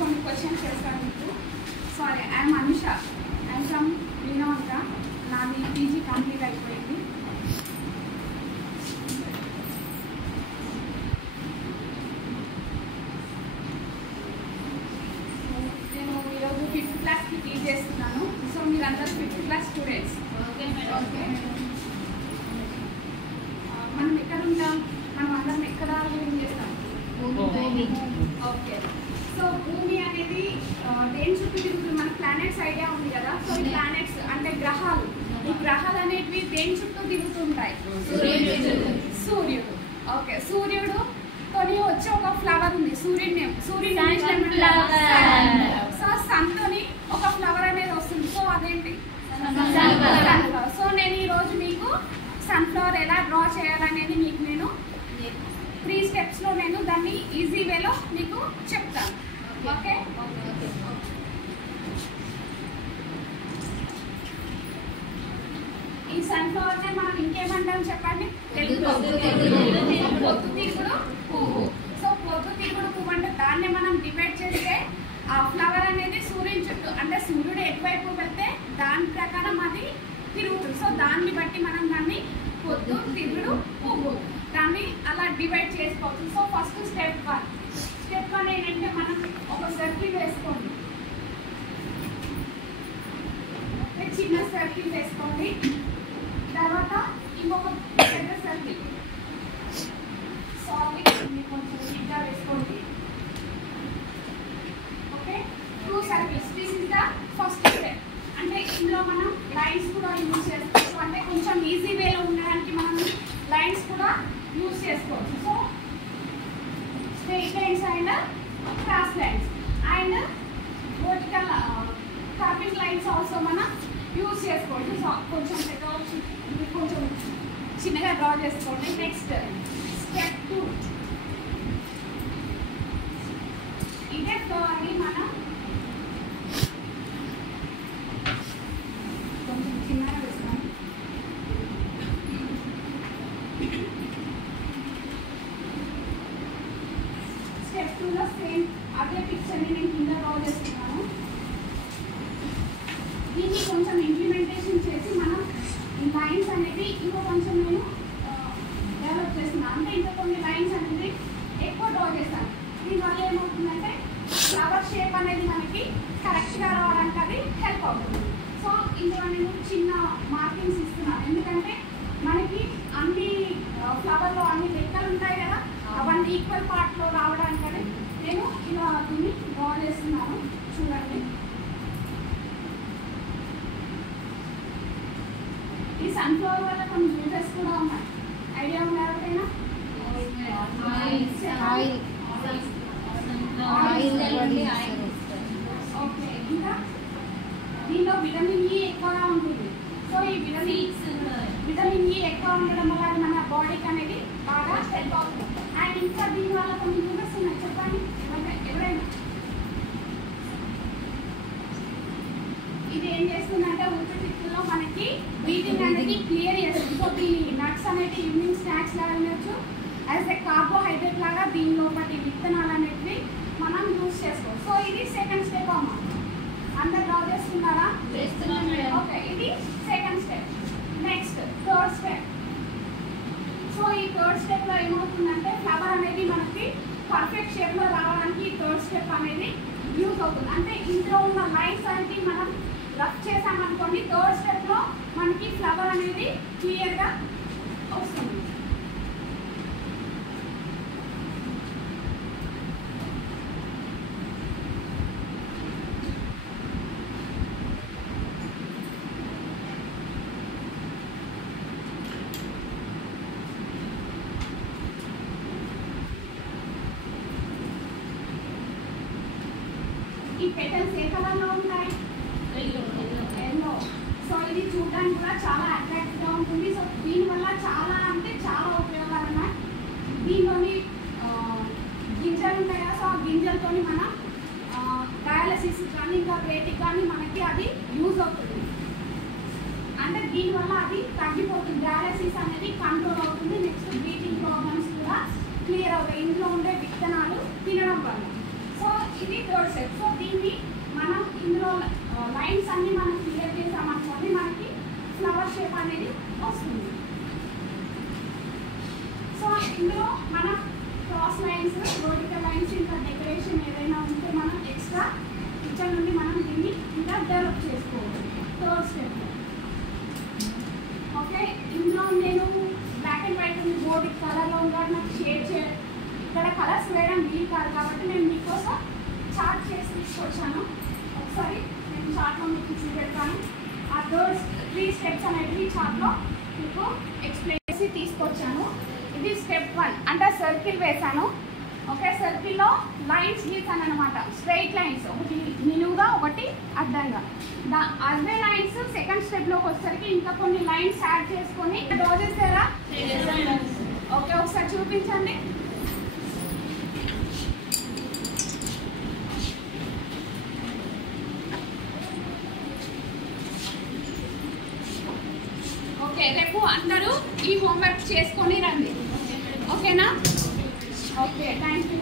కొన్ని క్వశ్చన్స్ చేస్తాను మీకు. Sorry, I'm Anusha, I'm from వినోద. నాది పీజీ కంప్లీట్ అయిపోయింది. నేను ఈరోజు 5th క్లాస్కి టీచ్ చేస్తున్నాను. సో మీరందరూ 5th క్లాస్ స్టూడెంట్స్. ఓకే. మనం ఎక్కడ ఉంటాం? మనం అందరం ఎక్కడ లివింగ్ చేస్తాం? ఓకే. సో భూమి అనేది దేని చుట్టూ తిరుగుతుంది? మన ప్లానెట్స్ ఐడియా ఉంది కదా. సో ఈ ప్లానెట్స్ అంటే గ్రహాలు, ఈ గ్రహాలు అనేవి దేని చుట్టూ తిరుగుతుంటాయి? సూర్యుడు. ఓకే. సూర్యుడు తోని వచ్చి ఒక ఫ్లవర్ ఉంది. సూర్యుని సో సన్ తోని ఒక ఫ్లవర్ అనేది వస్తుంది. సో అదేంటి? సన్ఫ్లవర్. సో నేను ఈరోజు మీకు సన్ఫ్లవర్ ఎలా డ్రా చేయాలనేది మీకు నేను 3 స్టెప్స్లో నేను దాన్ని ఈజీ వేలో మీకు చెప్తాను. ఓకే. ఈ సన్ఫ్లవర్నే మనం ఇంకేమంటాం చెప్పండి? పొద్దుతిరుగుడు పువ్వు. సో పొద్దుతిరుగుడు పువ్వు అంటే దాన్ని మనం డివైడ్ చేస్తే ఆ ఫ్లవర్ అనేది సూర్యుని చుట్టూ, అంటే సూర్యుడు ఎటువైపు వెళ్తే దాని ప్రకారం అది తిరుగుతుంది. సో దాన్ని బట్టి మనం దాన్ని పొద్దుతిరుగుడు పువ్వు దాన్ని అలా డివైడ్ చేసుకోవచ్చు. సో ఫస్ట్ స్టెప్ 1 ఏంటంటే మనం ఒక సర్కిల్ వేసుకోండి. చిన్న సర్కిల్ వేసుకోండి. తర్వాత ఇంకొక పెద్ద సర్కిల్ కొంచెం చిన్నగా వేసుకోండి. Okay. 2 circles. This is the first step. అంటే ఇందులో మనం లైన్స్ కూడా యూజ్ చేసుకోవచ్చు. అంటే కొంచెం ఈజీ వేలో ఉండడానికి మనం లైన్స్ కూడా యూజ్ చేసుకోవచ్చు. So straight lines and cross lines and vertical carving lines also మనం యూజ్ చేసుకోవచ్చు. సో కొంచెం కొంచెం చిన్నగా డ్రా చేసుకోండి. Next step 2. ఇదే ఫ్లోర్ని మనం కొంచెం చిన్నగా వేస్తాం. స్టెప్ 2లో సేమ్ అదే పిక్చర్ని నేను కింద డ్రా చేస్తున్నాను. దీన్ని కొంచెం ఇంప్లిమెంటేషన్ చేసి మనం ఈ లైన్స్ అనేది ఇంకో కొంచెం నేను డెవలప్ చేస్తున్నాను. అంటే ఇంకా కొన్ని లైన్స్ అనేది ఎక్కువ డ్రా చేస్తాను. దీనివల్ల ఏమవుతుందంటే ఫ్లవర్ షేప్ అనేది మనకి కరెక్ట్గా రావడానికి అది హెల్ప్ అవుతుంది. సో ఇందులో నేను చిన్న మార్కింగ్స్ ఇస్తున్నాను. ఎందుకంటే మనకి అన్ని ఫ్లవర్లో అన్ని లెక్కలు ఉంటాయి కదా, అవన్నీ ఈక్వల్ పార్ట్లో రావడానికని నేను ఇలా దీన్ని డ్రా చేస్తున్నాను. చూడండి. ఈ సన్ఫ్లవర్ వల్ల కొన్ని యూజెస్ కూడా ఉన్నాయి. ఐడియా ఉంది ఎవరికైనా? ఓకే. ఇంకా దీనిలో విటమిన్ ఈ ఎక్కువగా ఉంటుంది. సో ఈ విటమిన్ ఈ ఎక్కువ ఉండడం వల్ల అది మన బాడీకి అనేది బాగా హెల్ప్ అవుతుంది. అండ్ ఇంకా దీనివల్ల కొన్ని యూజెస్ ఉన్నాయి. చెప్పండి ఎవరైనా. ఇది ఏం చేస్తుందంటే ఊపిరితిత్తుల్లో మనకి బ్రీతింగ్ అనేది క్లియర్ చేస్తుంది. సో ఈ నట్స్ అనేది ఈవినింగ్ స్నాక్స్ లాగా ఉండొచ్చు. యాజ్ ఏ కార్బోహైడ్రేట్ లాగా దీనిలో ఒకటి విత్తనాలు అనేవి మనం యూజ్ చేసుకోవచ్చు. సో ఇది సెకండ్ స్టెప్ అమ్మా. అందరు డ్రా చేస్తున్నారా? ఓకే. ఇది second step. Next third step. So ఈ థర్డ్ స్టెప్లో ఏమవుతుందంటే ఫ్లవర్ అనేది మనకి పర్ఫెక్ట్ షేప్లో రావడానికి ఈ థర్డ్ స్టెప్ అనేది యూజ్ అవుతుంది. అంటే ఇందులో ఉన్న లైన్స్ అనేది మనం రఫ్ చేసామనుకోండి, థర్డ్ స్టెప్లో మనకి ఫ్లవర్ అనేది క్లియర్గా వస్తుంది. ఈ పెటల్స్ ఏ కలర్లో ఉంటాయి? ఎల్లో. సో ఇది చూడడానికి కూడా చాలా అట్రాక్టివ్గా ఉంటుంది. సో దీనివల్ల చాలా అంటే చాలా ఉపయోగాలు ఉన్నాయి. దీనిలోని గింజలు ఉంటాయి కదా. సో ఆ గింజలతో మనం డయాలసిస్ కానీ ఇంకా వేటికి కానీ మనకి అది యూజ్ అవుతుంది. అంటే దీనివల్ల అది తగ్గిపోతుంది. డయాలసిస్ అనేది కంట్రోల్ అవుతుంది. నెక్స్ట్ బ్రీతింగ్ ప్రాబ్లమ్స్ కూడా క్లియర్ అవుతాయి ఇందులో ఉండే విత్తనాలు తినడం వల్ల. సో ఇది థర్డ్ స్టెప్. సో దీన్ని మనం ఇందులో లైన్స్ అన్ని మనం క్లియర్ చేసామనుకోండి మనకి ఫ్లవర్ షేప్ అనేది వస్తుంది. సో ఇందులో మనం క్రాస్ లైన్స్, వర్టికల్ లైన్స్, ఇంకా డెకరేషన్ ఏదైనా ఉంటే మనం ఎక్స్ట్రా ఇక్కడ నుండి మనం దీన్ని ఇంకా డెవలప్ చేసుకోవచ్చు థర్డ్ స్టెప్. ఓకే, ఇందులో నేను బ్లాక్ అండ్ వైట్ ఉంది, బోర్డు కలర్లో ఉండాలి, నాకు షేడ్ ఇక్కడ కలర్స్ వేయడం వీలు కాదు కాబట్టి నేను మీకోసం చార్ట్ చేసి తీసుకొచ్చాను. ఒకసారి నేను చార్ట్లో మీకు చూపెడతాను. ఆ థర్డ్ 3 స్టెప్స్ అనేవి చార్ట్లో మీకు ఎక్స్ప్లెయిన్ చేసి తీసుకొచ్చాను. ఇది స్టెప్ 1 అంటే సర్కిల్ వేసాను. ఓకే, సర్కిల్లో లైన్స్ గీసాను అనమాట, స్ట్రైట్ లైన్స్, ఒకటి నిలువుగా ఒకటి అడ్డంగా. అదే లైన్స్ సెకండ్ స్టెప్లోకి వచ్చేసరికి ఇంకా కొన్ని లైన్స్ యాడ్ చేసుకొని డ్రా చేసారా? ఓకే, ఒకసారి చూపించండి. ఓకే, రేపు అందరూ ఈ హోంవర్క్ చేసుకొని రండి. ఓకేనా? Okay, thank you.